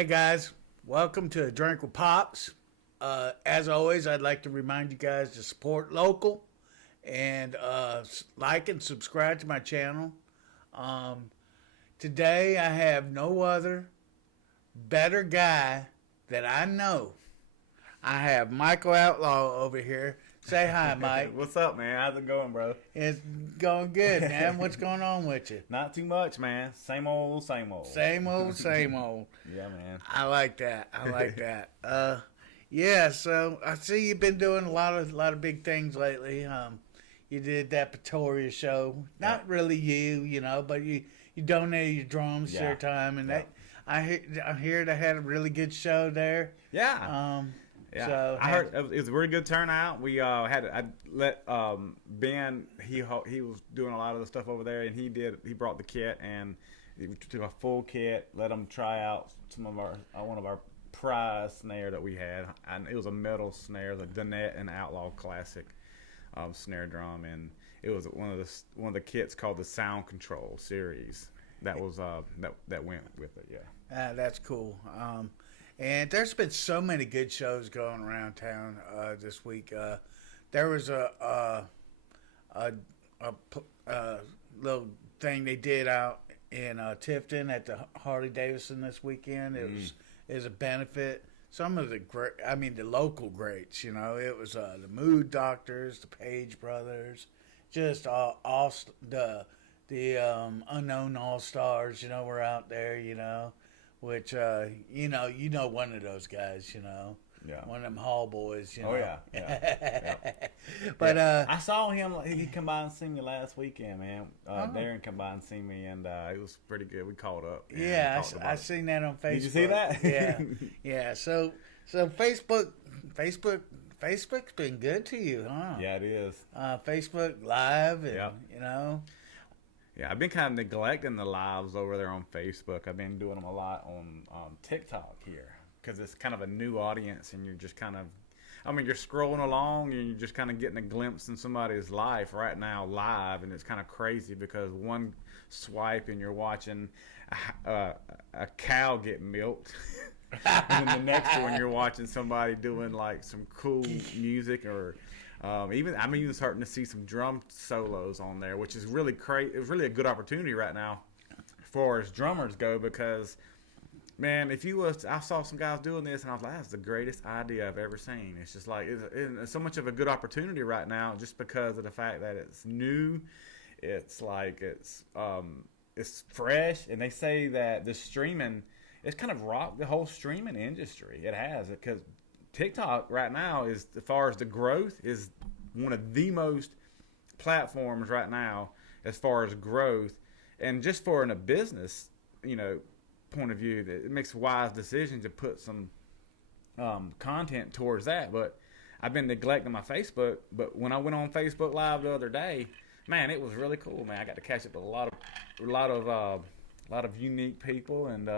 Hey guys, welcome to A Drink with Pops. As always, I'd like to remind you guys to support local and like and subscribe to my channel. Um, Today, I have no other better guy that I know. I have Micheal Outlaw over here. Say hi, Mike. What's up, man? How's it going, bro? It's going good, man. What's going on with you? Not too much, man. Same old, same old. Same old, same old. Yeah, man. I like that. I like that. Yeah. So I see you've been doing a lot of big things lately. You did that Pretoria show. Not really you know, but you donated your drums to their time, and I hear they had a really good show there. Yeah. Yeah, So I heard it was a really good turnout. We I let Ben. He was doing a lot of the stuff over there, and he brought the kit, and we took a full kit. Let him try out some of our one of our prize snare that we had, and it was a metal snare, the Donette and Outlaw Classic snare drum, and it was one of the kits called the Sound Control series. That was that went with it. Yeah. That's cool. And there's been so many good shows going around town this week. There was a little thing they did out in Tifton at the Harley Davidson this weekend. It was a benefit. Some of the local greats. You know, it was the Mood Doctors, the Page Brothers, just all the unknown all stars. You know, were out there. You know. Which you know one of those guys, Yeah. one of them hall boys, Oh yeah. But I saw him. He come by and see me last weekend, man. Darren come by and see me, and it was pretty good. We caught up. Yeah, I seen that on Facebook. Did you see that? Yeah, yeah. So Facebook's been good to you, huh? Yeah, it is. Facebook Live, and Yeah, I've been kind of neglecting the lives over there on Facebook. I've been doing them a lot on TikTok here because it's kind of a new audience, and you're just kind of, you're scrolling along and you're just kind of getting a glimpse in somebody's life right now live, and it's kind of crazy because one swipe and you're watching a cow get milked. And then the next one you're watching somebody doing like some cool music or I'm even starting to see some drum solos on there, which is really great. It's really a good opportunity right now for as drummers go because, man, I saw some guys doing this and I was like, that's the greatest idea I've ever seen. It's just like it's so much of a good opportunity right now just because of the fact that it's new. It's like it's fresh, and they say that the streaming it's kind of rocked the whole streaming industry. It has because TikTok right now is, as far as the growth, is one of the most platforms right now as far as growth, and just for in a business, point of view, that it makes wise decisions to put some content towards that. But I've been neglecting my Facebook. But when I went on Facebook Live the other day, man, it was really cool. Man, I got to catch up with a lot of unique people and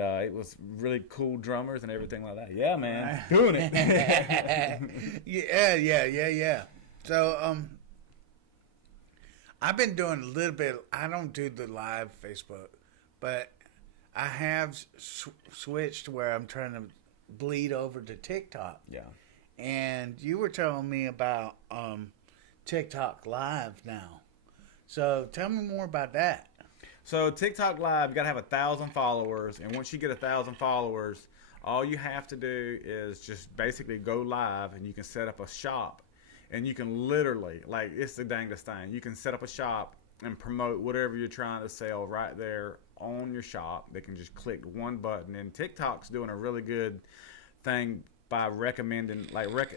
it was really cool drummers and everything like that. Yeah, man, doing it. yeah. So I've been doing a little bit. I don't do the live Facebook, but I have switched where I'm trying to bleed over to TikTok. Yeah. And you were telling me about TikTok Live now. So tell me more about that. So TikTok Live, you got to have 1,000 followers, and once you get 1,000 followers, all you have to do is just basically go live, and you can set up a shop, and you can literally, like, it's the dangest thing. You can set up a shop and promote whatever you're trying to sell right there on your shop. They can just click one button, and TikTok's doing a really good thing by recommending,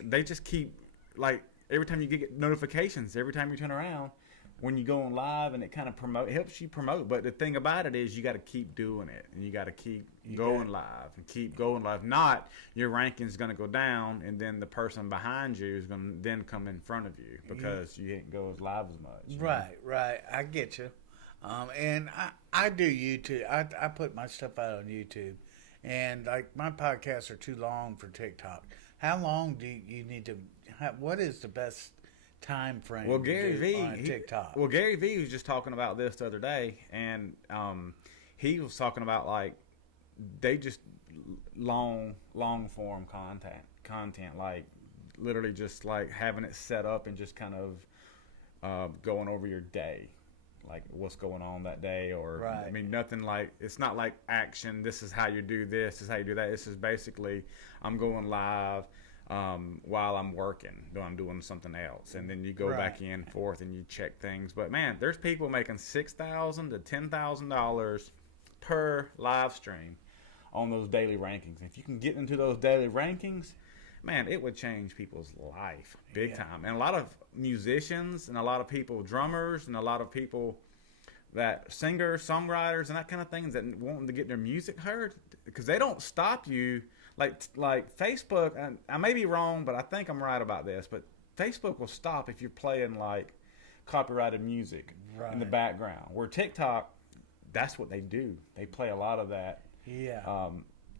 they just keep, like, every time you get notifications, every time you turn around, when you go on live, and it kind of helps you promote. But the thing about it is you got to keep doing it, and you got to keep going live and keep going live. Not your ranking's going to go down, and then the person behind you is going to then come in front of you because you didn't go as live as much. Right. I get you. And I do YouTube. I put my stuff out on YouTube, and like my podcasts are too long for TikTok. How long do you need to? What is the best time frame on TikTok? Gary Vee was just talking about this the other day, and he was talking about like they just long form content, like literally just like having it set up and just kind of going over your day, like what's going on that day, or Right. I mean, nothing like, it's not like action. This is how you do this. This is how you do that. This is basically I'm going live while I'm working, I'm doing something else, and then you go Right. back and forth and you check things. But man, there's people making $6,000 to $10,000 per live stream on those daily rankings. If you can get into those daily rankings, man, it would change people's life big time. And a lot of musicians and a lot of people, drummers, and a lot of people that singers, songwriters, and that kind of things that want to get their music heard, because they don't stop you like Facebook. And I may be wrong, but I think I'm right about this. But Facebook will stop if you're playing like copyrighted music in the background. Where TikTok, that's what they do. They play a lot of that. Yeah.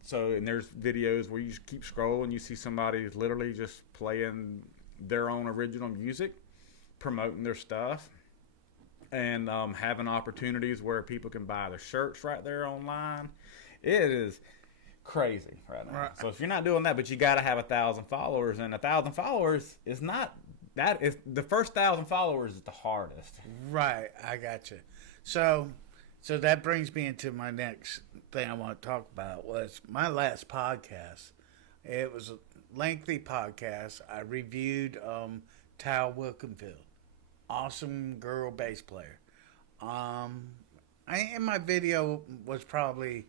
So, and there's videos where you just keep scrolling, you see somebody literally just playing their own original music, promoting their stuff, and having opportunities where people can buy their shirts right there online. It is crazy right now. Right. So if you're not doing that, but you got to have 1,000 followers, and 1,000 followers is not, that is, the first 1,000 followers is the hardest. Right. I got you. So that brings me into my next thing I want to talk about. Was my last podcast. It was a lengthy podcast. I reviewed Tal Wilkenfield, awesome girl bass player. And my video was probably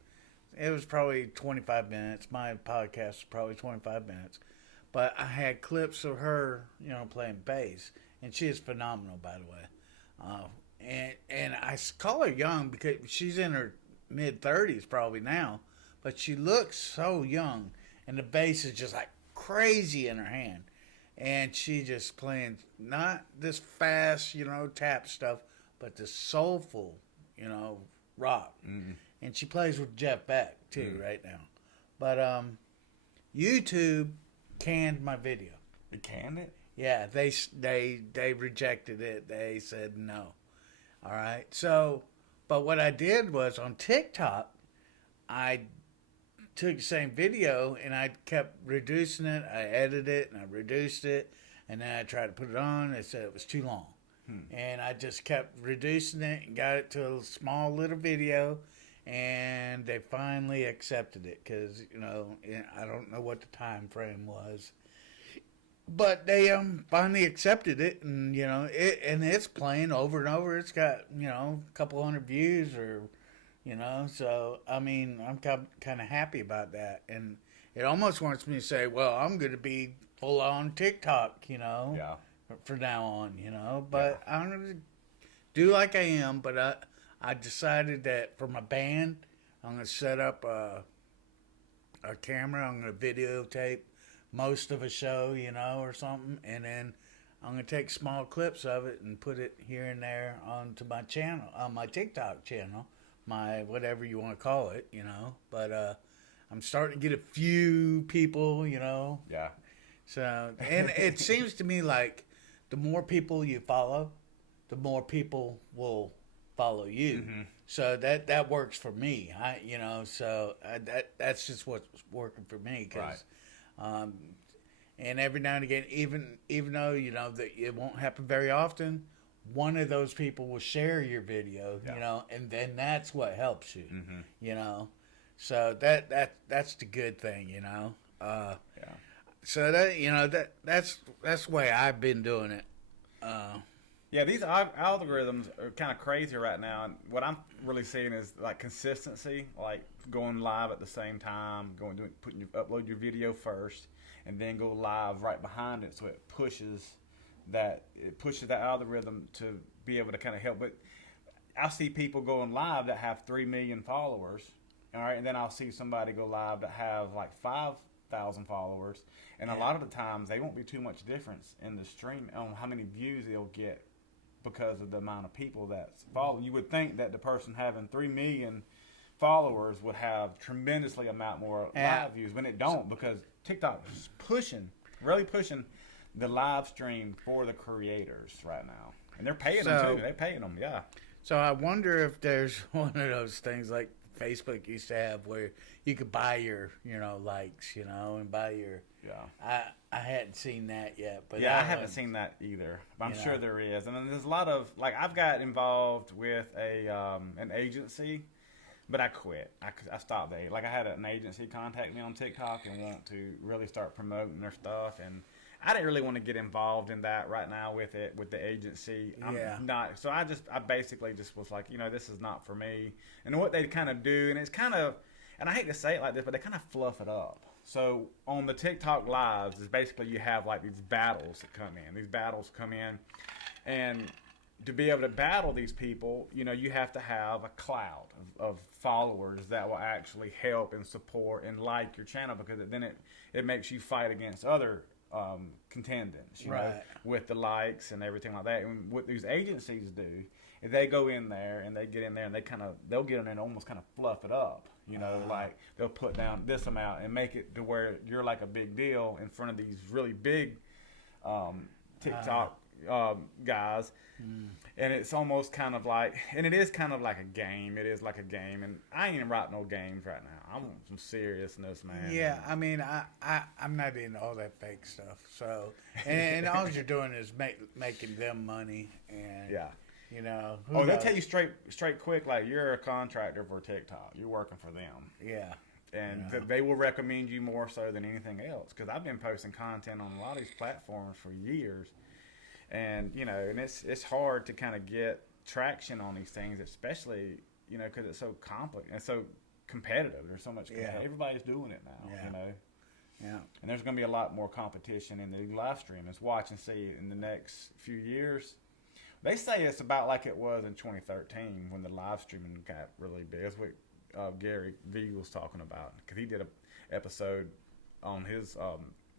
25 minutes. My podcast was probably 25 minutes, but I had clips of her, playing bass, and she is phenomenal, by the way. And I call her young because she's in her mid-30s probably now, but she looks so young, and the bass is just like crazy in her hand, and she just playing not this fast, tap stuff, but this soulful, rock. Mm-hmm. And she plays with Jeff Beck too right now. But YouTube canned my video. They canned it? Yeah, they rejected it. They said no. All right. So, but what I did was on TikTok, I took the same video and I kept reducing it. I edited it and I reduced it, and then I tried to put it on. They said it was too long. And I just kept reducing it and got it to a small little video, and they finally accepted it because, I don't know what the time frame was. But they finally accepted it, and it's playing over and over. It's got a couple hundred views, or So I mean, I'm kind of happy about that, and it almost wants me to say, well, I'm going to be full on TikTok, Yeah. for now on, But I'm going to do like I am. But I decided that for my band, I'm going to set up a camera. I'm going to videotape most of a show, or something, and then I'm gonna take small clips of it and put it here and there onto my channel, on my TikTok channel, my whatever you want to call it, But I'm starting to get a few people, Yeah. So, and it seems to me like the more people you follow, the more people will follow you. Mm-hmm. So that works for me. That's just what's working for me. Cause, right. And every now and again, even though that it won't happen very often, one of those people will share your video, and then that's what helps you, So that's the good thing, Yeah. So that's the way I've been doing it. Yeah, these algorithms are kind of crazy right now, and what I'm really seeing is like consistency, like going live at the same time, upload your video first, and then go live right behind it, so it pushes that algorithm to be able to kind of help. But I see people going live that have 3 million followers, all right, and then I'll see somebody go live that have like 5,000 followers, and a lot of the times they won't be too much difference in the stream on how many views they'll get because of the amount of people that follow. You would think that the person having 3 million followers would have tremendously amount more live views, when it don't, because TikTok is really pushing the live stream for the creators right now, and they're paying them too. They're paying them, yeah. So I wonder if there's one of those things like Facebook used to have where you could buy your, likes, and buy your. Yeah. I hadn't seen that yet, but yeah, I haven't seen that either. But I'm sure there is. And then there's a lot of like I've got involved with an agency, but I quit. I stopped there. Like I had an agency contact me on TikTok and want to really start promoting their stuff, and I didn't really want to get involved in that right now with the agency. I'm not. So I basically just was like, this is not for me. And what they kind of do, and it's kind of, and I hate to say it like this, but they kind of fluff it up. So on the TikTok lives, is basically you have like these battles that come in. These battles come in, and to be able to battle these people, you have to have a cloud of followers that will actually help and support and like your channel, because then it makes you fight against other contendants, with the likes and everything like that. And what these agencies do is they go in there and they get in there and they'll get in there and almost kind of fluff it up. Like they'll put down this amount and make it to where you're like a big deal in front of these really big TikTok guys. And it's almost kind of like, and it is kind of like a game. It is like a game, and I ain't even writing no games right now. I want some seriousness, man. Yeah, I mean, I'm not into all that fake stuff. So, and all you're doing is making them money, and they'll tell you straight quick, like you're a contractor for TikTok. You're working for them. Yeah. And they will recommend you more so than anything else, because I've been posting content on a lot of these platforms for years. And, and it's hard to kind of get traction on these things, especially, because it's so complicated and so competitive. There's so much, everybody's doing it now, Yeah. And there's going to be a lot more competition in the live stream. Let's watch and see in the next few years. They say it's about like it was in 2013 when the live streaming got really big. That's what Gary V was talking about, because he did an episode on his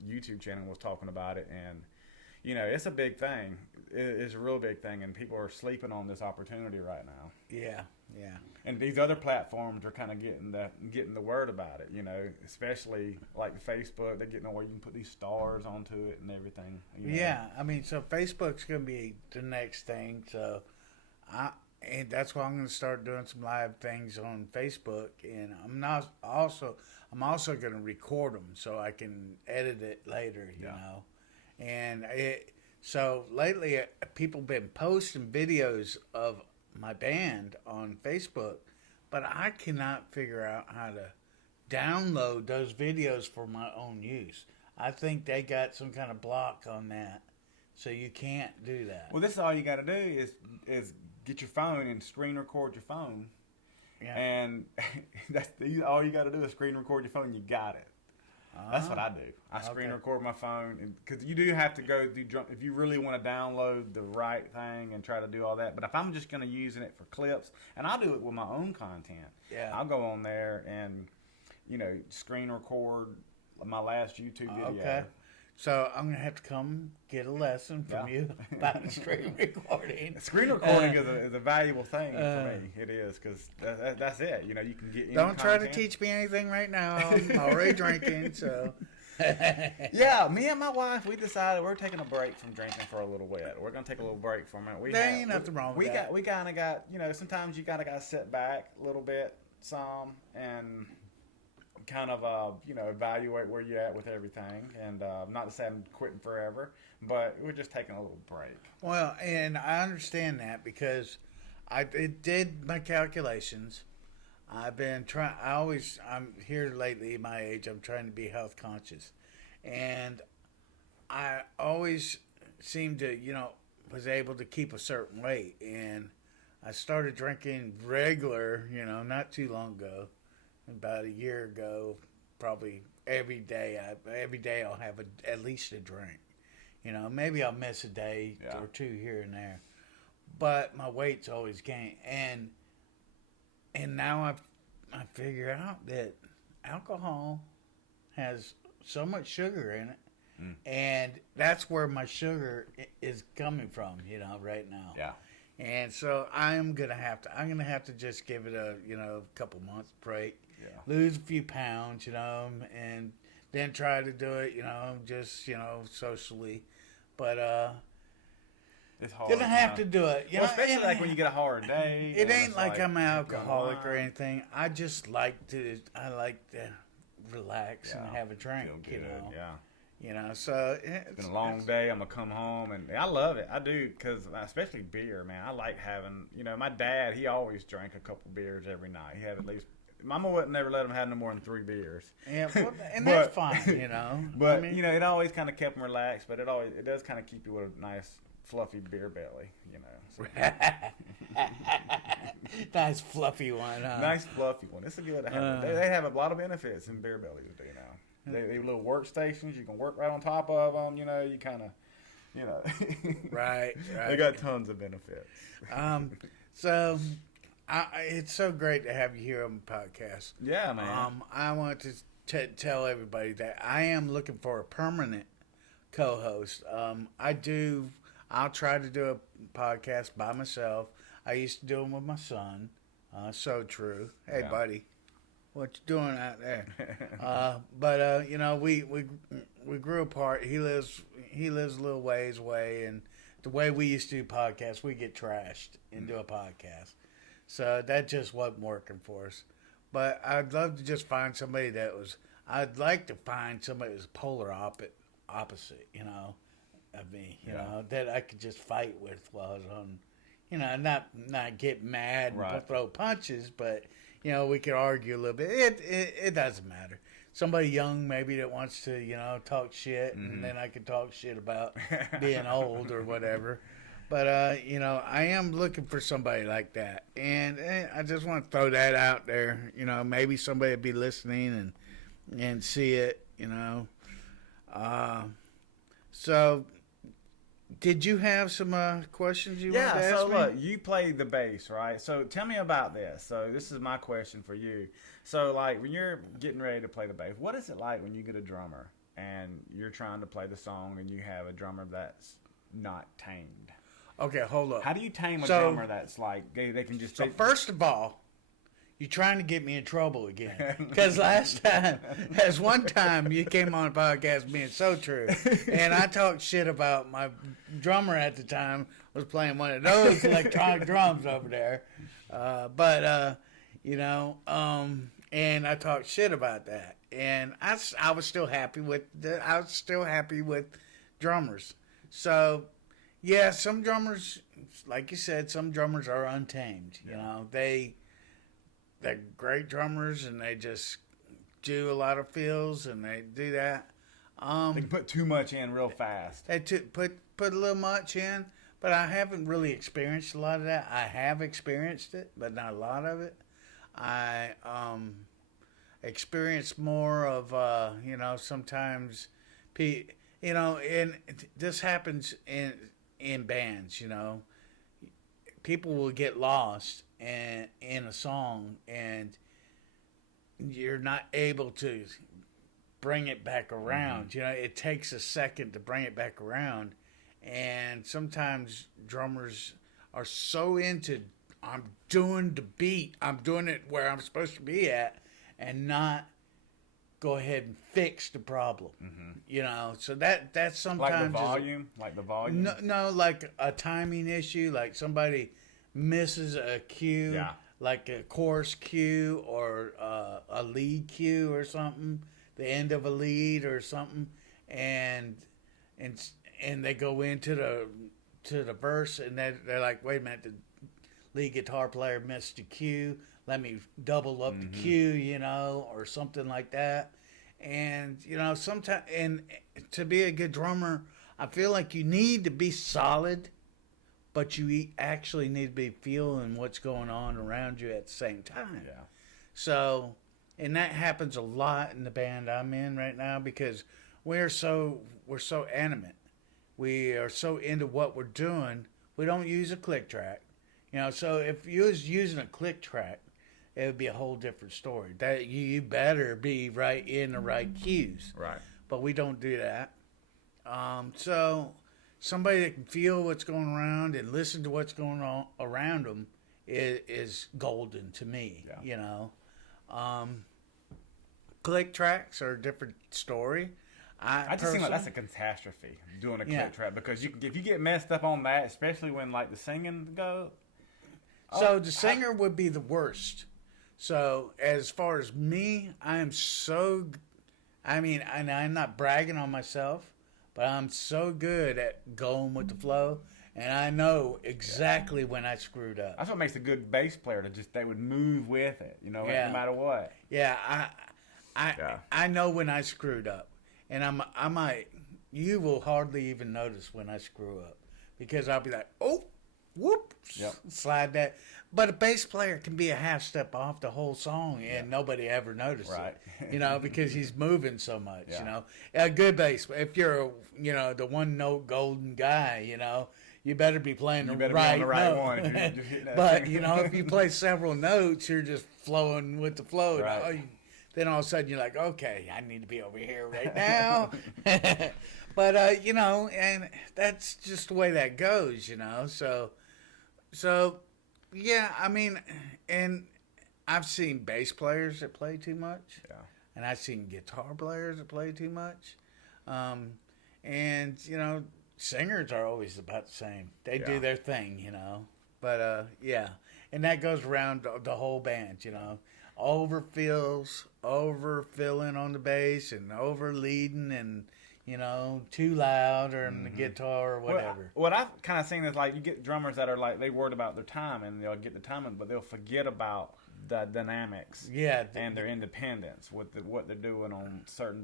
YouTube channel, was talking about it. And it's a big thing. It's a real big thing, and people are sleeping on this opportunity right now. Yeah. And these other platforms are kind of getting the word about it. Especially like Facebook, they're getting where you can put these stars onto it and everything. Yeah, I mean, so Facebook's going to be the next thing. So, and that's why I'm going to start doing some live things on Facebook, and I'm also going to record them so I can edit it later. You know. And so lately, people been posting videos of my band on Facebook, but I cannot figure out how to download those videos for my own use. I think they got some kind of block on that, so you can't do that. Well, this is all you got to do is get your phone and screen record your phone, and that's all you got to do is screen record your phone. You got it. That's what I do. I screen record my phone, because you do have to go do if you really want to download the right thing and try to do all that. But if I'm just going to using it for clips, and I'll do it with my own content. Yeah, I'll go on there and screen record my last YouTube video. Okay. So I'm gonna have to come get a lesson from you about screen recording. Screen recording is a valuable thing for me. It is, because that's it. You can get. Don't try to teach me anything right now. I'm already drinking, so. Yeah, me and my wife, we decided we're taking a break from drinking for a little bit. We're gonna take a little break from it. There ain't nothing wrong with that. We kind of got sometimes you gotta sit back a little bit, and kind of evaluate where you're at with everything, and not to say I'm quitting forever, but we're just taking a little break. Well, and I understand that, because I did my calculations. I've been trying. I'm here lately at my age. I'm trying to be health conscious, and I always seem to was able to keep a certain weight, and I started drinking regular not too long ago. About a year ago, probably every day. Every day I'll have at least a drink. Maybe I'll miss a day or two here and there, but my weight's always gained. And now I figure out that alcohol has so much sugar in it, and that's where my sugar is coming from. Right now. Yeah. And so I'm gonna have to just give it a couple months break. Yeah. Lose a few pounds, and then try to do it, just socially. But It's hard. You don't have to do it. You know, Especially like when you get a hard day. It ain't like I'm an drinking alcoholic or wine. anything. I just like to relax and have a drink. Feel good, yeah. So It's been a long day. I'm gonna come home, and I love it. I do, because especially beer, man. I like having. My dad, he always drank a couple beers every night. He had at least. Mama wouldn't never let him have no more than 3 beers. Yeah, and that's fine, But it always kind of kept him relaxed. But it does kind of keep you with a nice fluffy beer belly, So. Nice fluffy one, huh? Nice fluffy one. It's a good. They have a lot of benefits in beer bellies, do now. They have little workstations. You can work right on top of them. You kind of, Right. They got tons of benefits. So, it's so great to have you here on the podcast. Yeah, man. I want to tell everybody that I am looking for a permanent co-host. I'll try to do a podcast by myself. I used to do them with my son. So true. Hey, buddy, what you doing out there? But we grew apart. He lives a little ways away, and the way we used to do podcasts, we get trashed and do a podcast. So that just wasn't working for us. But I'd love to just find somebody I'd like to find somebody that's polar opposite, of me, that I could just fight with while I was on, not get mad and throw punches, but, we could argue a little bit. It doesn't matter. Somebody young maybe that wants to, talk shit, and then I could talk shit about being old or whatever. But, I am looking for somebody like that. And I just want to throw that out there. Maybe somebody will be listening and see it, So, did you have some questions you wanted to ask me? Look, you play the bass, right? So, tell me about this. So, this is my question for you. So, like, when you're getting ready to play the bass, what is it like when you get a drummer and you're trying to play the song and you have a drummer that's not tamed? Okay, hold up. How do you tame a drummer that's like, they can just... First of all, you're trying to get me in trouble again. Because one time you came on a podcast being so true, and I talked shit about my drummer at the time was playing one of those electronic drums over there. And I talked shit about that. And I was still happy with drummers. So... yeah, some drummers, like you said, some drummers are untamed. They're great drummers, and they just do a lot of fills, and they do that. They can put too much in real fast. They put a little much in, but I haven't really experienced a lot of that. I have experienced it, but not a lot of it. I experienced more of, sometimes, and this happens in bands, people will get lost in a song, and you're not able to bring it back around. It takes a second to bring it back around, and sometimes drummers are so into, I'm doing the beat, I'm doing it where I'm supposed to be at, and not go ahead and fix the problem. So that's sometimes like the volume. No, like a timing issue, like somebody misses a cue, like a chorus cue or a lead cue or something, the end of a lead or something, and they go into the verse, and they're like, wait a minute, the lead guitar player missed the cue. Let me double up the cue, or something like that. And, sometimes, and to be a good drummer, I feel like you need to be solid, but you actually need to be feeling what's going on around you at the same time. Yeah. So, and that happens a lot in the band I'm in right now, because we're so animate. We are so into what we're doing. We don't use a click track. So if you was using a click track, it would be a whole different story. That you better be right in the right cues. Right. But we don't do that. So somebody that can feel what's going around and listen to what's going on around them is golden to me. Yeah. Click tracks are a different story. I just think like that's a catastrophe doing a click track because if you get messed up on that, especially when like the singing go. So the singer would be the worst. So as far as me, and I'm not bragging on myself, but I'm so good at going with the flow, and I know exactly when I screwed up. That's what makes a good bass player they would move with it, no matter what. Yeah, I know when I screwed up, and you will hardly even notice when I screw up because I'll be like, oh, whoop, slide that. But a bass player can be a half step off the whole song and nobody ever notices it, because he's moving so much, A good bass, if you're, the one note golden guy, you better be playing the right one. But, if you play several notes, you're just flowing with the flow. Right. Then all of a sudden you're like, okay, I need to be over here right now. But, and that's just the way that goes, So, yeah, I mean, and I've seen bass players that play too much. Yeah. And I've seen guitar players that play too much. And, singers are always about the same. They do their thing, But, yeah. And that goes around the whole band, overfilling on the bass and over leading and, too loud or in the guitar or whatever. What I've kind of seen is like you get drummers that are like they worried about their time and they'll get the timing, but they'll forget about the dynamics and their independence with what they're doing on certain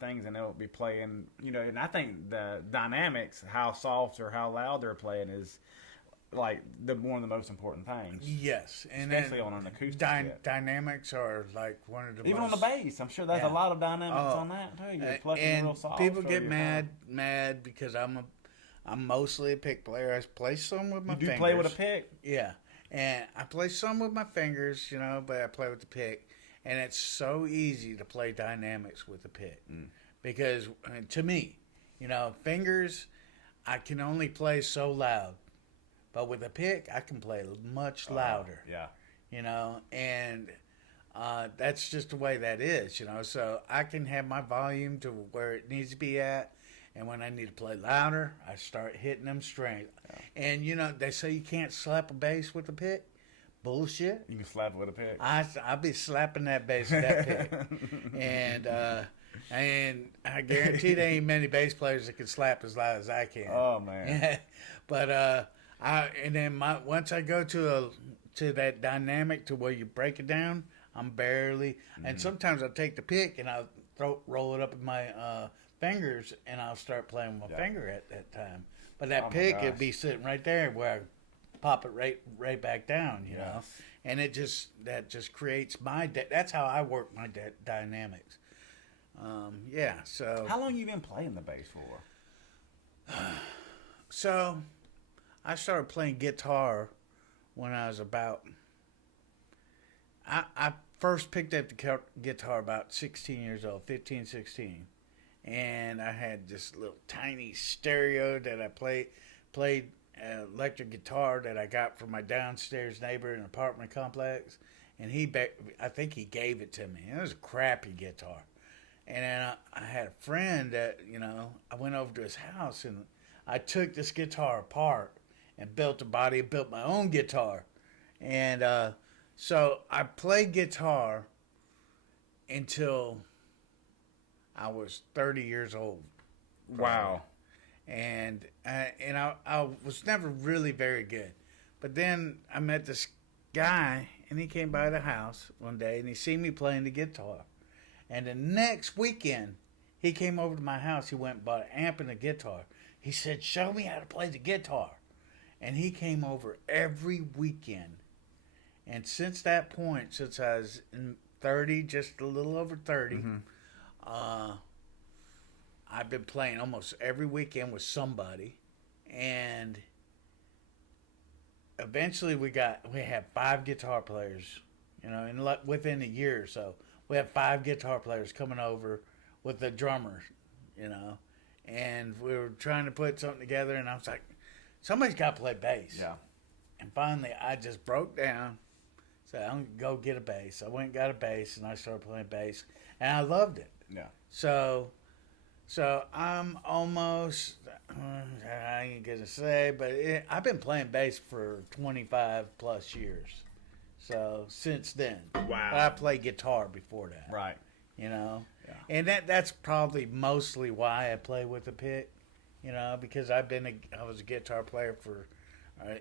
things, and they'll be playing, and I think the dynamics, how soft or how loud they're playing is like one of the most important things. Yes, and especially on an acoustic. Dynamics are like one of the even most, on the bass. I'm sure there's a lot of dynamics on that too. You're plucking real soft. People get mad because I'm mostly a pick player. I play some with my fingers. You do play with a pick? Yeah, and I play some with my fingers, but I play with the pick, and it's so easy to play dynamics with the pick because to me, fingers, I can only play so loud. But with a pick, I can play much louder. And that's just the way that is, So I can have my volume to where it needs to be at. And when I need to play louder, I start hitting them straight. Yeah. And, they say you can't slap a bass with a pick. Bullshit. You can slap it with a pick. I'll be slapping that bass with that pick. And I guarantee there ain't many bass players that can slap as loud as I can. Oh, man. But... once I go to that dynamic to where you break it down, I'm barely. And sometimes I'll take the pick and I'll roll it up in my fingers and I'll start playing with my finger at that time. But that pick would be sitting right there where I pop it right back down, know. And that just creates that's how I work my dynamics. So how long you been playing the bass for? So. I started playing guitar when I was about... I first picked up the guitar about 16 years old, 15, 16. And I had this little tiny stereo that I played electric guitar that I got from my downstairs neighbor in an apartment complex. And I think he gave it to me. It was a crappy guitar. And then I had a friend that, I went over to his house and I took this guitar apart and built my own guitar. And so I played guitar until I was 30 years old. Wow. And I was never really very good. But then I met this guy, and he came by the house one day, and he seen me playing the guitar. And the next weekend, he came over to my house. He went and bought an amp and a guitar. He said, show me how to play the guitar. And he came over every weekend. And since that point, since I was in 30, just a little over 30, I've been playing almost every weekend with somebody. And eventually we had 5 guitar players, within a year or so. We had 5 guitar players coming over with the drummer, And we were trying to put something together, and I was like, somebody's got to play bass. Yeah. And finally, I just broke down. Said, I'm going to go get a bass. I went and got a bass, and I started playing bass. And I loved it. Yeah. So So I'm almost, I ain't gonna say, but I've been playing bass for 25 plus years. So since then, Wow. but I played guitar before that. Right. You know, Yeah. and that's probably mostly why I play with a pick. You know, because I was a guitar player for,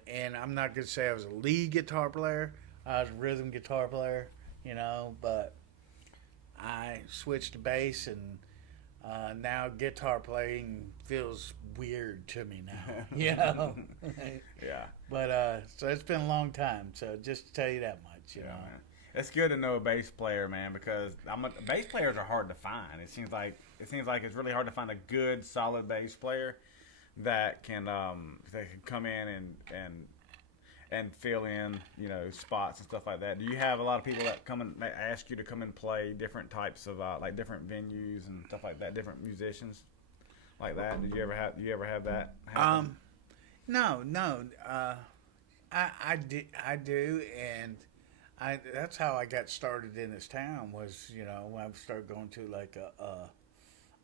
and I'm not gonna say I was a lead guitar player. I was a rhythm guitar player. You know, but I switched to bass and now guitar playing feels weird to me now. You know? Yeah. But so it's been a long time. So just to tell you that much, you know. Man. It's good to know a bass player, man, because bass players are hard to find. It seems like it's really hard to find a good, solid bass player that can come in and fill in, you know, spots and stuff like that. Do you have a lot of people that come and ask you to come and play different types of like different venues and stuff like that, different musicians like that? Did you ever have that happen? No. I do, and that's how I got started in this town. Was, you know, when I started going to like a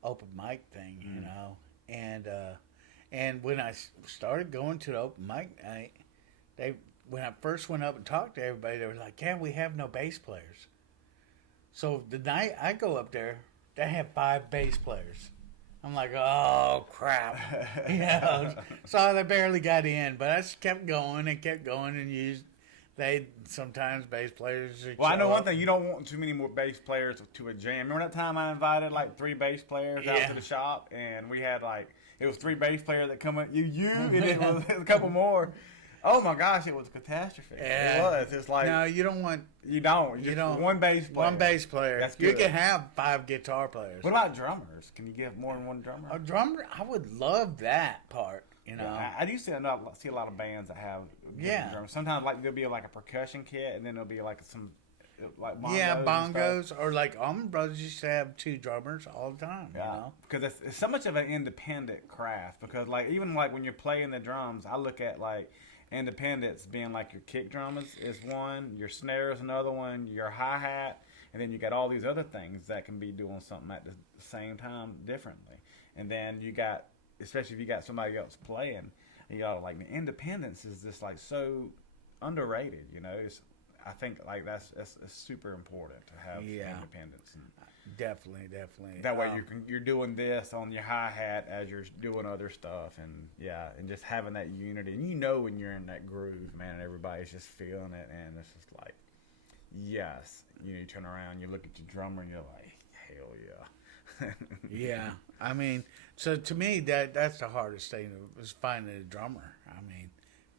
open mic thing, you know, and when I started going to the open mic night, when I first went up and talked to everybody, they were like, "Yeah, we have no bass players." So the night I go up there, they have 5 bass players. I'm like, "Oh crap!" You know, so they barely got in, but I just kept going and used. They sometimes bass players. Well, I know one thing: you don't want too many more bass players to a jam. Remember that time I invited like 3 bass players out to the shop, and we had it was 3 bass players that come in. And it was a couple more. Oh my gosh, it was a catastrophe. Yeah. It was. It's like no, you don't want. You don't. You don't. One bass player. One bass player. That's You good. can have 5 guitar players. What about drummers? Can you get more than one drummer? A drummer, I would love that part. You know. Yeah, I used to see a lot of bands that have drummers. Sometimes there'll be like a percussion kit, and then there'll be like some like bongos. Yeah, bongos, or like Allman Brothers used to have 2 drummers all the time. Yeah, you know, because it's so much of an independent craft. Because even when you're playing the drums, I look at independence being like your kick drum is one, your snare is another one, your hi-hat, and then you got all these other things that can be doing something at the same time differently. And then you got, especially if you got somebody else playing, you got the independence is just so underrated, you know. I think that's super important to have independence. And definitely. that way you're doing this on your hi-hat as you're doing other stuff, and just having that unity. And you know when you're in that groove, man, and everybody's just feeling it, and it's just like, yes. You know, you turn around, you look at your drummer, and you're like, hell yeah. Yeah, I mean, so to me that's the hardest thing is finding a drummer. I mean,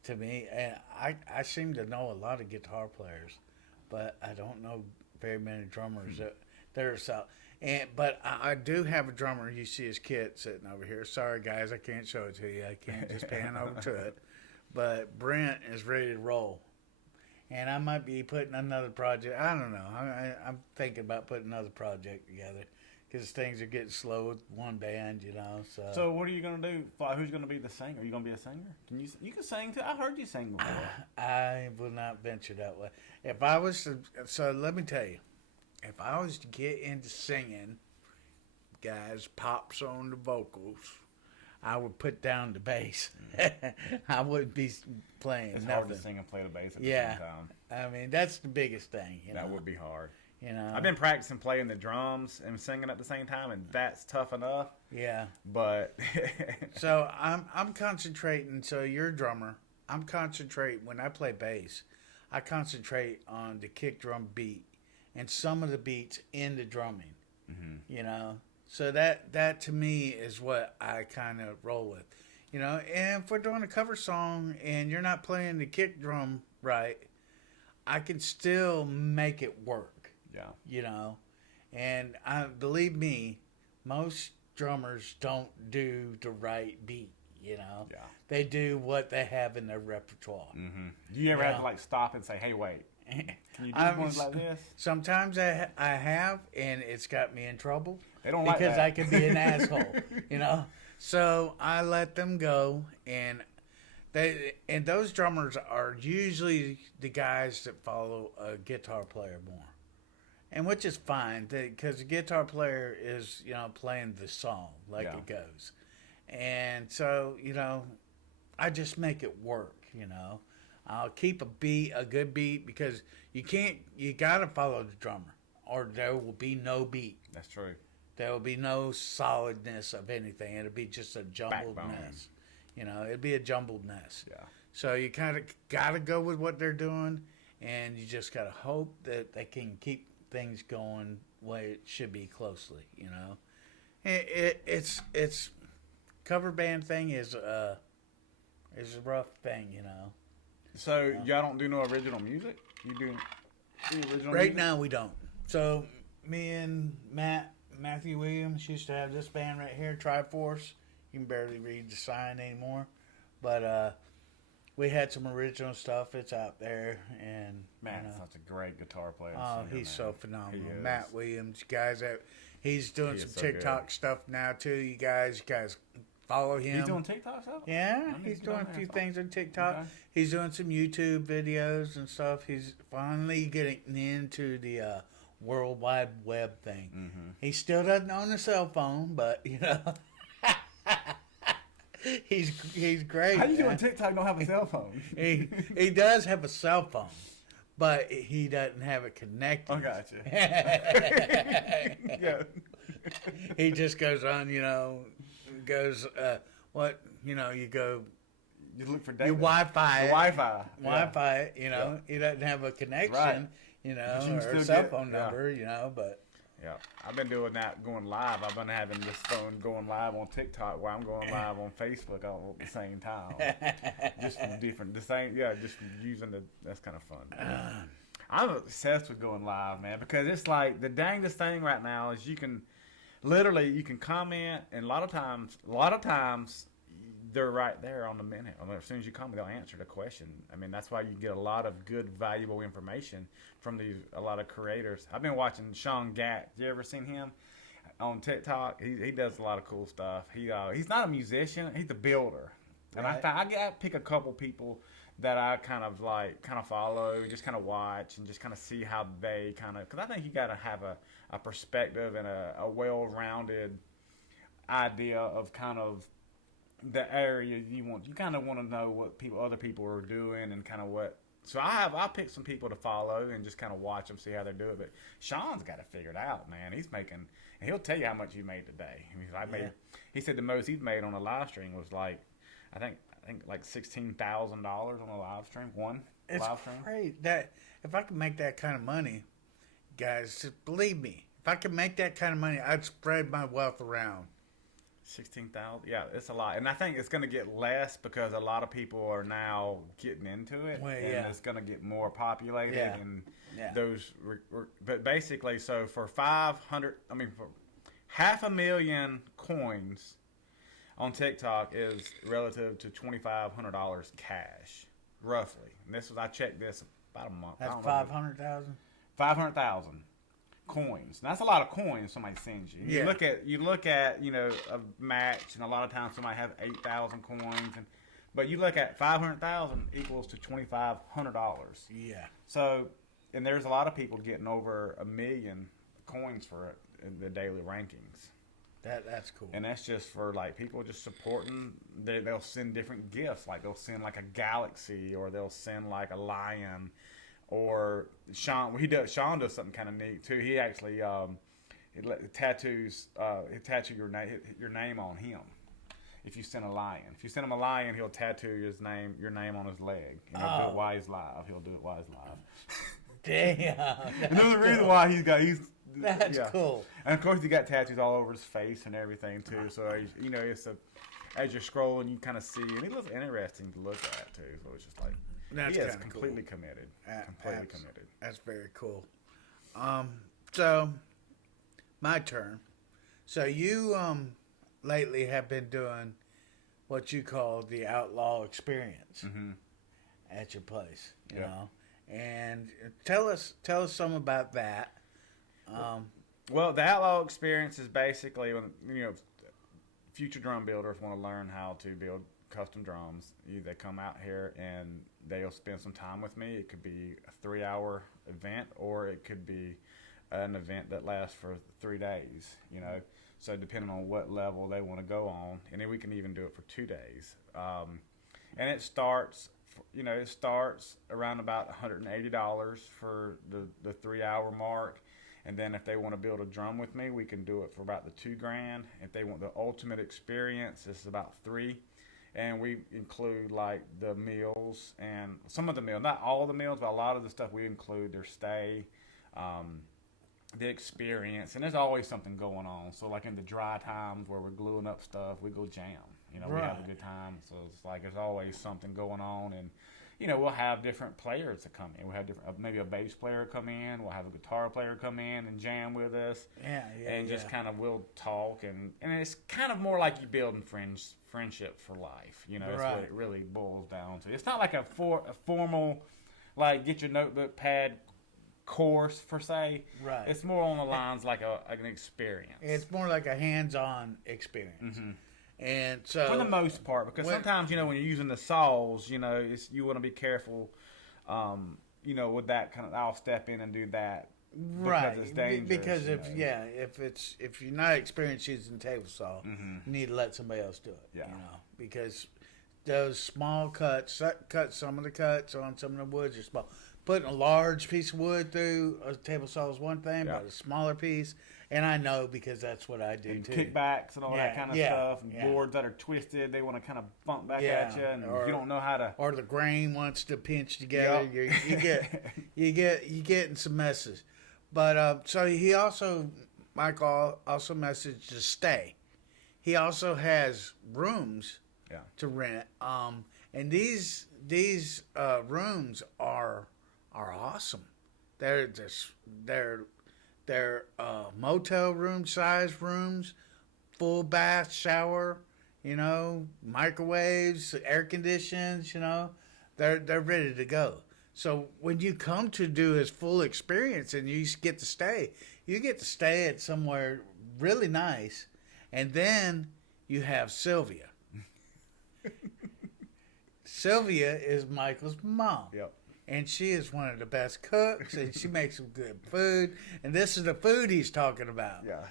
to me, and I seem to know a lot of guitar players, but I don't know very many drummers that are so. But I do have a drummer. You see his kit sitting over here. Sorry guys, I can't show it to you. I can't just pan over to it. But Brent is ready to roll, and I might be putting another project. I don't know. I'm thinking about putting another project together. Because things are getting slow with one band, you know. So what are you gonna do? Who's gonna be the singer? Are you gonna be a singer? You can sing too. I heard you sing before. I will not venture that way. If I was to, so let me tell you, if I was to get into singing, guys, pops on the vocals, I would put down the bass. I wouldn't be playing. It's nothing. hard to sing and play the bass at the same time. I mean that's the biggest thing. That would be hard. You know, I've been practicing playing the drums and singing at the same time, and that's tough enough. Yeah. But so I'm concentrating. So you're a drummer. I'm concentrating when I play bass. I concentrate on the kick drum beat and some of the beats in the drumming. Mm-hmm. You know, so that to me is what I kind of roll with. You know, and if we're doing a cover song and you're not playing the kick drum right, I can still make it work. Yeah. You know, and believe me, most drummers don't do the right beat. You know, they do what they have in their repertoire. Mm-hmm. Do you ever have to stop and say, "Hey, wait, can you do one like this?" Sometimes I have, and it's got me in trouble. They don't like that because I could be an asshole. You know, so I let them go, and those drummers are usually the guys that follow a guitar player more. and which is fine because the guitar player is playing the song like Yeah. it goes, and so I just make it work. I'll keep a good beat because you gotta follow the drummer or there will be no beat. That's true. There will be no solidness of anything. It'll be just a jumbled Backbone. mess. It'll be a jumbled mess. Yeah. So you kind of got to go with what they're doing, and you just got to hope that they can keep things going the way it should be closely. It's cover band thing is a rough thing. So y'all don't do no original music? You do original Right music? now we don't. So me and Matthew Williams used to have this band right here, Triforce. You can barely read the sign anymore, but we had some original stuff. It's out there, and Matt's such a great guitar player. oh, and singer, he's man. so phenomenal. He is. Matt Williams, guys, he's doing He some is so TikTok good. stuff now too. You guys follow him. He's doing TikTok stuff? Yeah, I he's need to doing get a on few there. things on TikTok. Okay. He's doing some YouTube videos and stuff. He's finally getting into the World Wide Web thing. Mm-hmm. He still doesn't own a cell phone, but he's great. How you doing man. TikTok and don't have a cell phone? He does have a cell phone, but he doesn't have it connected. I got you. Yeah. He just goes on, goes you go You look for data. you Wi-Fi The it. Wi-Fi. Wi-Fi it, he doesn't have a connection, Right. But you can or still a cell get- phone yeah. number, but Yeah, I've been doing that, going live. I've been having this phone going live on TikTok while I'm going live on Facebook all at the same time. Just from different, just using that's kind of fun. I'm obsessed with going live, man, because it's like the dangest thing right now is you can comment, and a lot of times they're right there on the minute. I mean, as soon as you comment, they'll answer the question. I mean, that's why you get a lot of good, valuable information from a lot of creators. I've been watching Sean Gatt. You ever seen him on TikTok? He does a lot of cool stuff. He's not a musician. He's a builder. And Right. I pick a couple people that I kind of follow, just kind of watch and just kind of see how they because I think you got to have a perspective and a well-rounded idea of kind of the area you kind of want to know what other people are doing and kind of what. So I picked some people to follow and just kind of watch them, see how they do it. But Sean's got it figured out, man. He's making, and he'll tell you how much he made today. I mean, he said the most he's made on a live stream was like, I think like $16,000 on a live stream. it's live stream. great that if I could make that kind of money, guys, just believe me, if I could make that kind of money, I'd spread my wealth around. 16,000, yeah, it's a lot, and I think it's going to get less because a lot of people are now getting into it, Well, and yeah. it's going to get more populated, Yeah. and Yeah. but basically, so for 500, for 500,000 coins on TikTok is relative to $2,500 cash, roughly. And I checked this about a month. I That's don't know. 500,000. 500,000 coins. Now, that's a lot of coins somebody sends you. Yeah. You look at a match, and a lot of times somebody have 8,000 coins, but you look at 500,000 equals to $2,500. Yeah. So, and there's a lot of people getting over 1 million coins for it in the daily rankings. That's cool. And that's just for people just supporting. They'll send different gifts, like they'll send a galaxy, or they'll send a lion. Or Sean does something kind of neat too. He actually tattoos tattoo your name on him. If you send a lion, him a lion, he'll tattoo your name on his leg, and he'll do it while he's live. Damn. And there's a reason why That's yeah. cool. And of course, he got tattoos all over his face and everything too. So as you're scrolling, you kind of see, and he looks interesting to look at too. So it's just That's he is kinda completely cool. committed. Completely Committed. That's very cool. So my turn. So you lately have been doing what you call the Outlaw Experience at your place, you Yeah. know. And tell us some about that. Well, the Outlaw Experience is basically when future drum builders want to learn how to build custom drums. They come out here and they'll spend some time with me. It could be a 3-hour event, or it could be an event that lasts for 3 days, you know. So depending on what level they want to go on, and then we can even do it for 2 days. And it starts, it starts around about $180 for the 3 hour mark. And then if they want to build a drum with me, we can do it for about the $2,000. If they want the ultimate experience, it's about $3,000. And we include like the meals and some of the meals, not all the meals, but a lot of the stuff we include their stay, the experience, and there's always something going on. So like in the dry times where we're gluing up stuff, we go jam. You know, we have a good time. So it's like there's always something going on, and you know, we'll have different players that come in. We'll have different, maybe a bass player come in. We'll have a guitar player come in and jam with us. And just kind of we'll talk, and it's kind of more like you building friendship for life. You know, that's what it really boils down to. It's not like a formal, like get your notebook pad course per se. Right. It's more on the lines like an experience. It's more like a hands-on experience. Mm-hmm. And so for the most part, because sometimes, you know, when you're using the saws, you know, you want to be careful, you know, with that kind of, I'll step in and do that because it's dangerous. Because if you're not experienced using table saw, you need to let somebody else do it. Yeah. You know, because those small cuts, some of the cuts on some of the woods are small. Putting a large piece of wood through a table saw is one thing, but a smaller piece, and I know because that's what I do and too. Kickbacks and all that kind of stuff, and boards that are twisted, they want to kind of bump back at you, and you don't know how to. Or the grain wants to pinch together. Yep. You get in some messes. But so he also, Michael also messaged to stay. He also has rooms to rent, and these rooms are awesome. They're motel room size rooms, full bath, shower, you know, microwaves, air conditions, you know, they're ready to go. So when you come to do his full experience and you get to stay at somewhere really nice, and then you have Sylvia. Sylvia is Michael's mom. Yep. And she is one of the best cooks, and she makes some good food. And this is the food he's talking about. Yeah.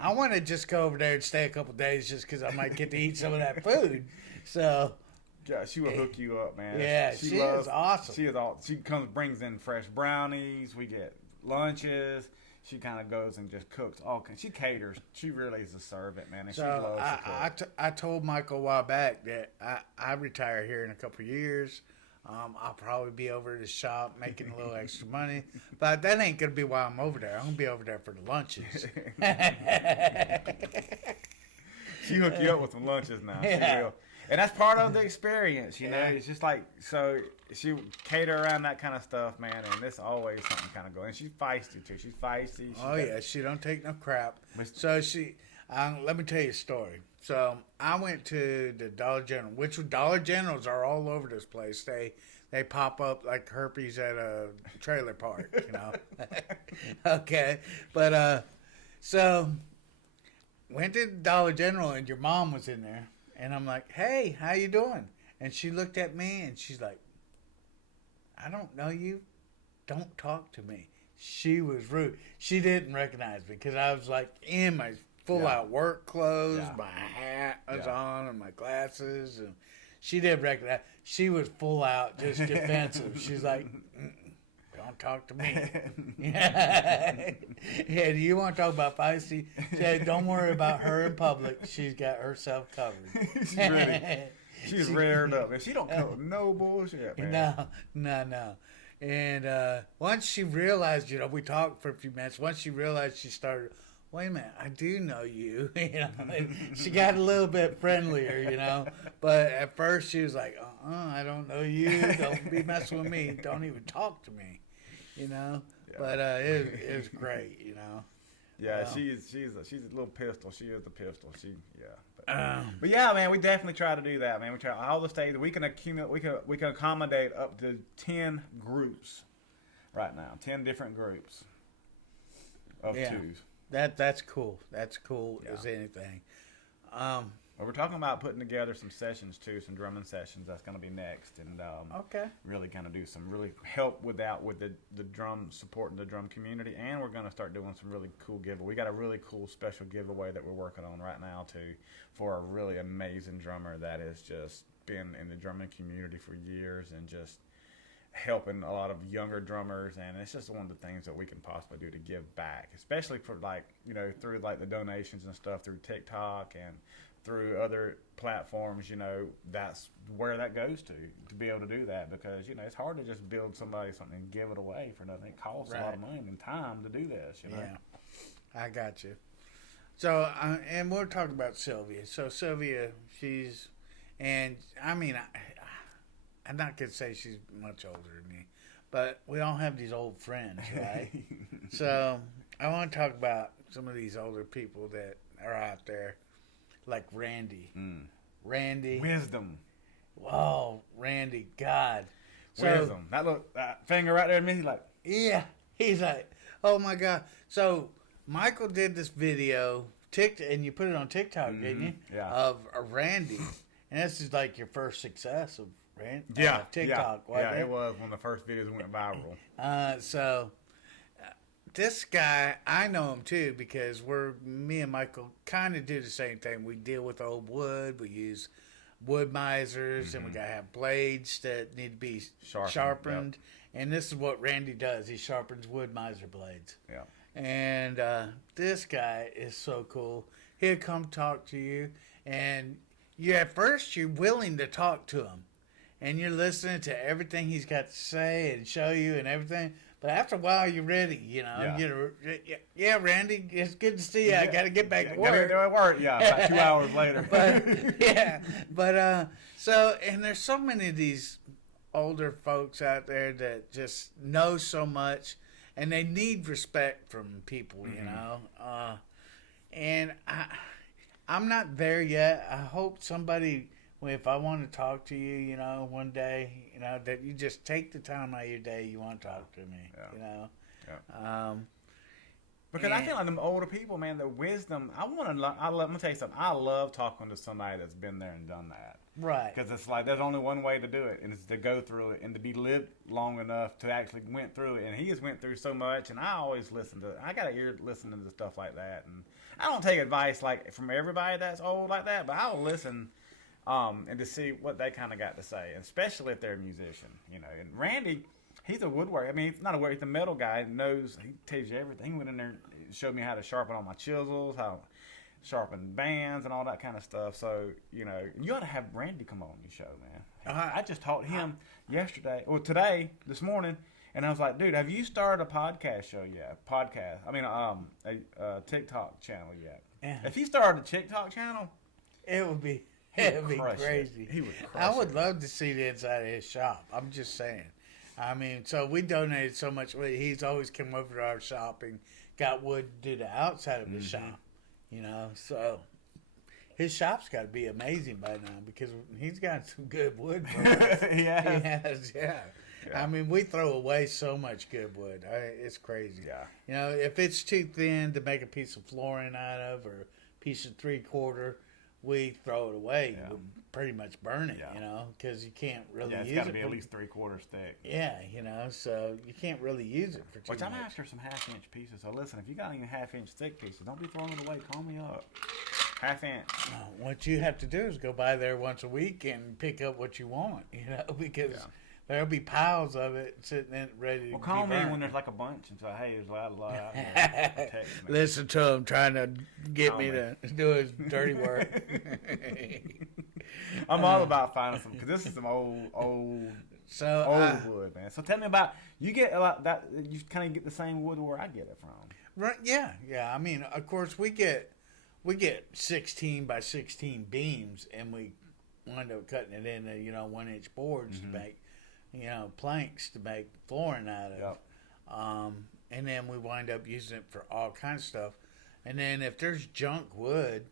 I want to just go over there and stay a couple days just because I might get to eat some of that food. So, yeah, she will hook you up, man. Yeah, she is awesome. She brings in fresh brownies. We get lunches. She kind of goes and just cooks. She caters. She really is a servant, man, and she loves to cook. I told Michael a while back that I retire here in a couple of years. I'll probably be over at the shop making a little extra money, but that ain't gonna be why I'm over there. I'm gonna be over there for the lunches. She hooked you up with some lunches now. She will. And that's part of the experience, you know. It's just like, so she cater around that kind of stuff, man, and there's always something kind of going. And she's feisty too. She's feisty. She don't take no crap. So let me tell you a story. So I went to the Dollar General, which Dollar Generals are all over this place. They pop up like herpes at a trailer park, you know. Okay, but so went to the Dollar General and your mom was in there, and I'm like, "Hey, how you doing?" And she looked at me and she's like, "I don't know you. Don't talk to me." She was rude. She didn't recognize me because I was like in my full-out work clothes, my hat was on, and my glasses, and she did recognize. She was full-out, just defensive. She's like, "Don't talk to me." Yeah, do you want to talk about feisty? She said, "Don't worry about her in public. She's got herself covered." She's reared up. If she don't come with no bullshit, man. No. And once she realized, we talked for a few minutes. Once she realized, she started, "Wait a minute, I do know you." She got a little bit friendlier, But at first she was like, "I don't know you. Don't be messing with me. Don't even talk to me," Yeah. But it was great, Yeah, she's a little pistol. She is the pistol. But yeah, man, we definitely try to do that, man. We try all the states. We can accommodate up to 10 groups right now. 10 different groups of twos. That's cool. That's cool as anything. We're talking about putting together some sessions too, some drumming sessions. That's going to be next, and Okay. really kind of do some really help with the drum, supporting the drum community, and we're going to start doing some really cool giveaway. We got a really cool special giveaway that we're working on right now too, for a really amazing drummer that has just been in the drumming community for years and just helping a lot of younger drummers, and it's just one of the things that we can possibly do to give back, especially for through like the donations and stuff through TikTok and through other platforms. That's where that goes to be able to do that, because it's hard to just build somebody something and give it away for nothing. It costs a lot of money and time to do this. Yeah, I got you. So and we're talking about Sylvia. So Sylvia, I'm not gonna say she's much older than me, but we all have these old friends, right? So I want to talk about some of these older people that are out there, like Randy. Randy. Wisdom. Whoa, Randy, God. Wisdom. That finger right there at me, he's like, yeah, he's like, oh my God. So Micheal did this video, and you put it on TikTok, didn't you? Yeah. Of Randy, and this is like your first success of TikTok. Yeah, it was one of the first videos that went viral. So this guy, I know him too, because me and Micheal kind of do the same thing. We deal with old wood. We use wood misers, and we gotta have blades that need to be sharpened. Yep. And this is what Randy does. He sharpens wood miser blades. Yeah. And this guy is so cool. He'll come talk to you, and at first you're willing to talk to him, and you're listening to everything he's got to say and show you and everything. But after a while, you're ready, Yeah, Randy, it's good to see you. I got to get back to work. Gotta work, yeah, about 2 hours later. And there's so many of these older folks out there that just know so much, and they need respect from people, and I'm not there yet. I hope somebody, if I want to talk to you, one day, that you just take the time out of your day you want to talk to me, Because I feel like them older people, man, the wisdom. I'm gonna tell you something. I love talking to somebody that's been there and done that. Right. Because it's like there's only one way to do it, and it's to go through it and to be lived long enough to actually went through it. And he has went through so much, and I always listen to. I got an ear listening to stuff like that, and I don't take advice like from everybody that's old like that, but I'll listen. And to see what they kind of got to say, especially if they're a musician, And Randy, he's a woodworker. I mean, he's not a woodworker. He's a metal guy. He tells you everything. He went in there and showed me how to sharpen all my chisels, how to sharpen bands and all that kind of stuff. So, you ought to have Randy come on your show, man. I just taught him this morning, and I was like, dude, have you started a podcast show yet? A TikTok channel yet? Yeah. If he started a TikTok channel, it would be crazy. He would crush I would love to see the inside of his shop. I'm just saying. I mean, so we donated so much wood. He's always come over to our shop and got wood to do the outside of his shop. So his shop's got to be amazing by now, because he's got some good wood. He has, yeah. I mean, we throw away so much good wood. It's crazy. Yeah. If it's too thin to make a piece of flooring out of, or a piece of 3/4, we throw it away. Yeah. We pretty much burn it, because you can't really use it. It's got to be at least 3/4 thick. Yeah, so you can't really use it for too much. I'm after some 1/2-inch pieces. So listen, if you got any 1/2-inch thick pieces, don't be throwing it away. Call me up. 1/2 inch. What you have to do is go by there once a week and pick up what you want, because there'll be piles of it sitting in ready to be call me burnt. when there's like a bunch and say, hey, there's a lot out there. Listen to him trying to get me to do his dirty work. I'm all about finding some, because this is some old wood, man. So tell me about, you get a lot that you kind of get the same wood where I get it from. Right? Yeah. I mean, of course, we get 16 by 16 beams, and we wind up cutting it into 1-inch boards to make planks to make flooring out of. Yep. And then we wind up using it for all kinds of stuff. And then if there's junk wood,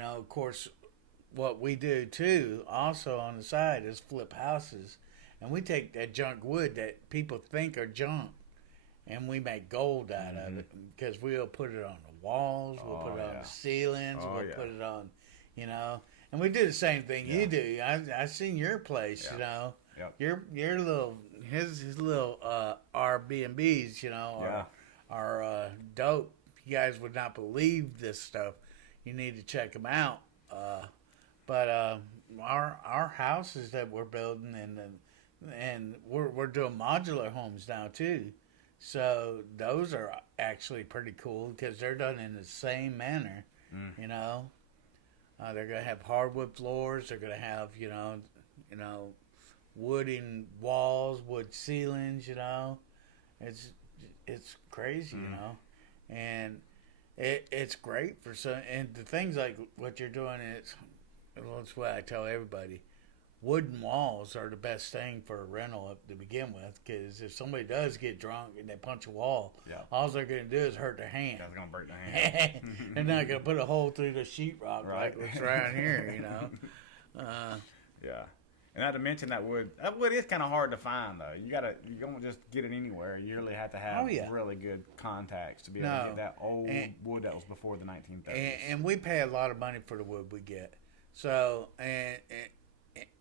of course, what we do too, also on the side, is flip houses. And we take that junk wood that people think are junk, and we make gold out of it, because we'll put it on the walls, we'll put it on the ceilings, we'll put it on, And we do the same thing you Yeah. do. I seen your place, Yeah. you know. Yep. Your little his little Airbnbs, you know, Yeah. are dope. You guys would not believe this stuff. You need to check them out. But our houses that we're building and we're doing modular homes now too. So those are actually pretty cool because they're done in the same manner. You know, they're gonna have hardwood floors. They're gonna have you know, wooden walls, wood ceilings. You know, it's crazy. You know, and it's great for some. And the things like what you're doing, it's what I tell everybody. Wooden walls are the best thing for a rental to begin with, because if somebody does get drunk and they punch a wall, Yeah. all they're going to do is hurt their hand. That's gonna break the hand. They're not going to put a hole through the sheetrock Right. like what's around here, you know. Yeah. And not to mention that wood is kind of hard to find though. You don't just get it anywhere. You really have to have really good contacts to be able to get that old wood that was before the 1930s. And we pay a lot of money for the wood we get. So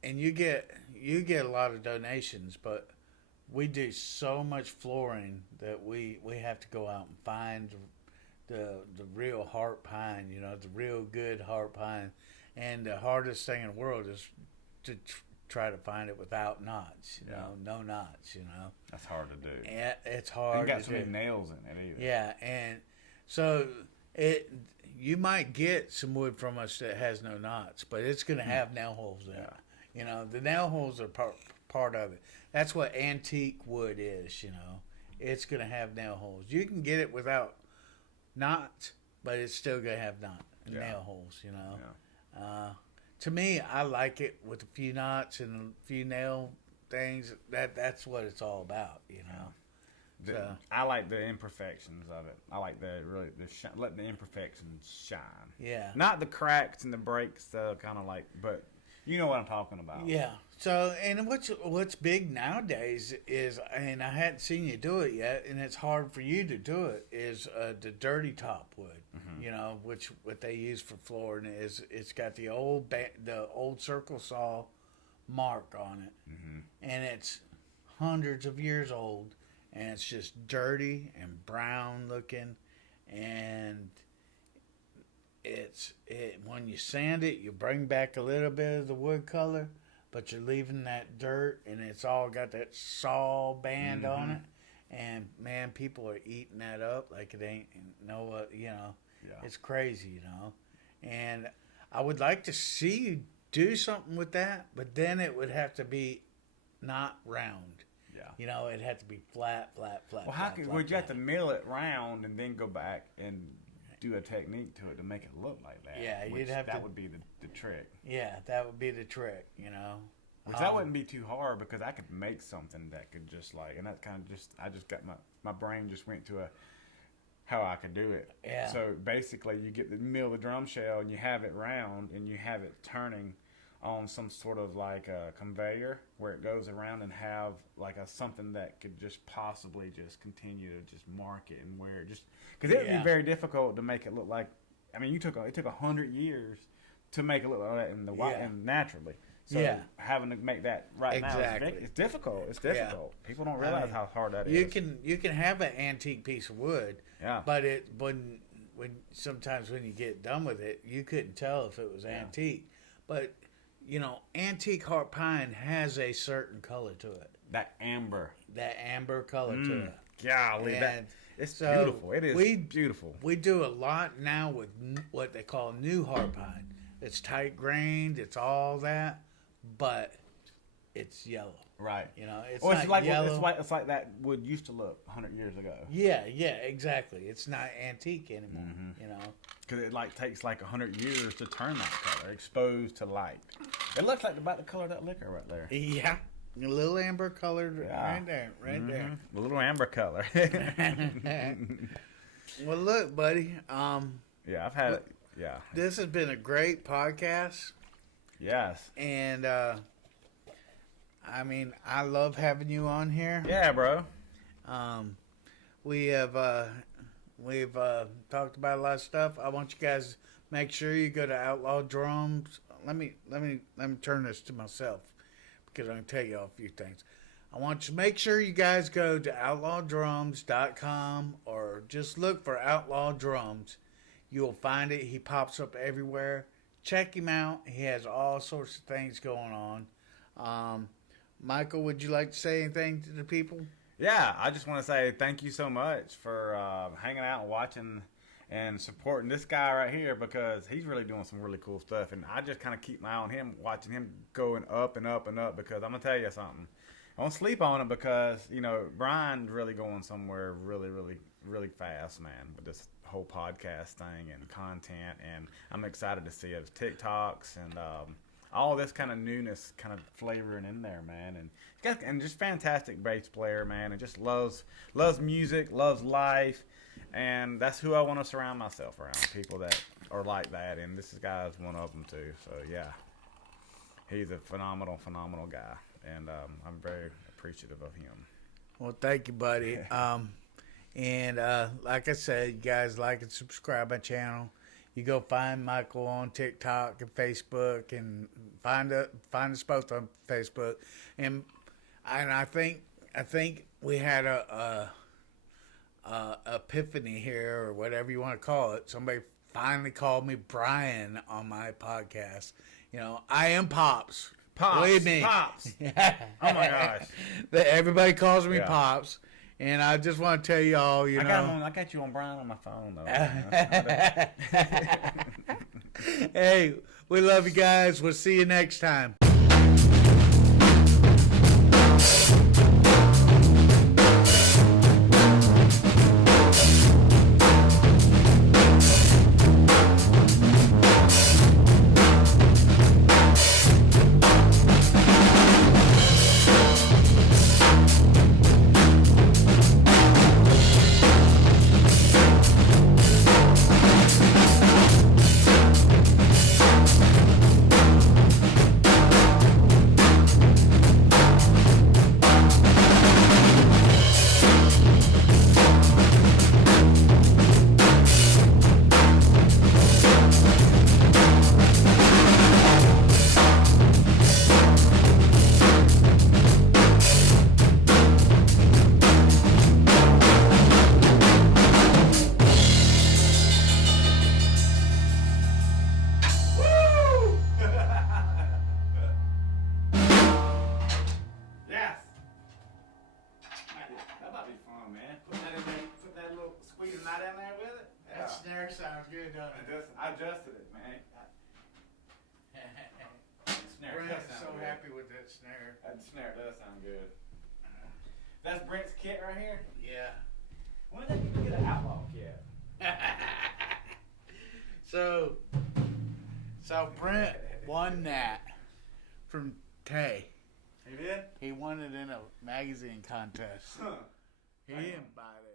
and you get a lot of donations, but we do so much flooring that we have to go out and find the real heart pine, you know, the real good heart pine. And the hardest thing in the world is to try to find it without knots, you know, no knots, you know. That's hard to do. Yeah, it's hard. You got so many nails in it either. Yeah, and so you might get some wood from us that has no knots, but it's going to have nail holes in it. You know, the nail holes are part of it. That's what antique wood is, you know. It's going to have nail holes. You can get it without knots, but it's still going to have nail holes, you know. Yeah. To me, I like it with a few knots and a few nail things. That's what it's all about, you know. I like the imperfections of it. I like let the imperfections shine. Yeah. Not the cracks and the breaks, kind of like, but you know what I'm talking about. Yeah. So, and what's big nowadays is, and I hadn't seen you do it yet, and it's hard for you to do it, is the dirty top wood. Mm-hmm. You know, what they use for flooring is it's got the old circle saw mark on it, and it's hundreds of years old, and it's just dirty and brown looking, and when you sand it, you bring back a little bit of the wood color, but you're leaving that dirt, and it's all got that saw band on it. And man, people are eating that up like it ain't you know. Yeah. It's crazy, you know. And I would like to see you do something with that, but then it would have to be not round. Yeah. You know, it'd have to be flat. Well, would you have to mill it round and then go back and do a technique to it to make it look like that? Yeah, that would be the trick. Yeah, that would be the trick, you know. Which that wouldn't be too hard, because I could make something that could just like, and that kind of I just got my brain just went to how I could do it. Yeah. So basically, you mill the drum shell and you have it round and you have it turning on some sort of like a conveyor where it goes around and have like something that could just possibly just continue to just mark it and wear it, just because it would be very difficult to make it look like. I mean, it took 100 years to make it look like that in the white and naturally. So having to make that now it's difficult. It's difficult. People don't realize how hard that is. You can have an antique piece of wood, but when sometimes when you get done with it, you couldn't tell if it was antique. But you know, antique heart pine has a certain color to it. That amber color to it. Golly, it's beautiful. It is beautiful. We do a lot now with what they call new heart pine. It's tight grained. It's all that, but it's yellow. Right. You know, it's not like yellow. It's like that wood used to look 100 years ago. Yeah, exactly. It's not antique anymore. You know, because it takes 100 years to turn that color, exposed to light. It looks like about the color of that liquor right there. Yeah, a little amber colored right there. A little amber color. Well, look, buddy. I've had it. Yeah. This has been a great podcast. Yes. And I mean, I love having you on here. Yeah, bro. We've talked about a lot of stuff. I want you guys to make sure you go to Outlaw Drums let me turn this to myself because I'm gonna tell you all a few things. I want you to make sure you guys go to outlawdrums.com or just look for Outlaw Drums. You'll find it. He pops up everywhere. Check him out. He has all sorts of things going on. Michael, would you like to say anything to the people? Yeah, I just want to say thank you so much for hanging out and watching and supporting this guy right here, because he's really doing some really cool stuff. And I just kind of keep my eye on him, watching him going up and up and up, because I'm going to tell you something. I don't sleep on him because, you know, Brian's really going somewhere really, really, really fast, man, with this whole podcast thing and content. And I'm excited to see his TikToks and all this kind of newness kind of flavoring in there, man. And just fantastic bass player, man, and just loves music, loves life. And that's who I want to surround myself around, people that are like that. And this guy's one of them, too. So, yeah, he's a phenomenal guy. And I'm very appreciative of him. Well, thank you, buddy. And like I said, you guys like and subscribe my channel. You go find Michael on TikTok and Facebook, and find us both on Facebook. And I think we had a epiphany here, or whatever you want to call it. Somebody finally called me Brian on my podcast. You know, I am Pops. Believe me. Pops. Oh my gosh. Everybody calls me Pops. And I just want to tell y'all, I got you on Brian on my phone, though. Hey, we love you guys. We'll see you next time. Snare sounds good, doesn't it? I adjusted it, man. Brent's so happy with that snare. That snare does sound good. That's Brent's kit right here? Yeah. When did you get an Outlaw kit? So Brent won that from Tay. He did? He won it in a magazine contest. Huh. He didn't buy it.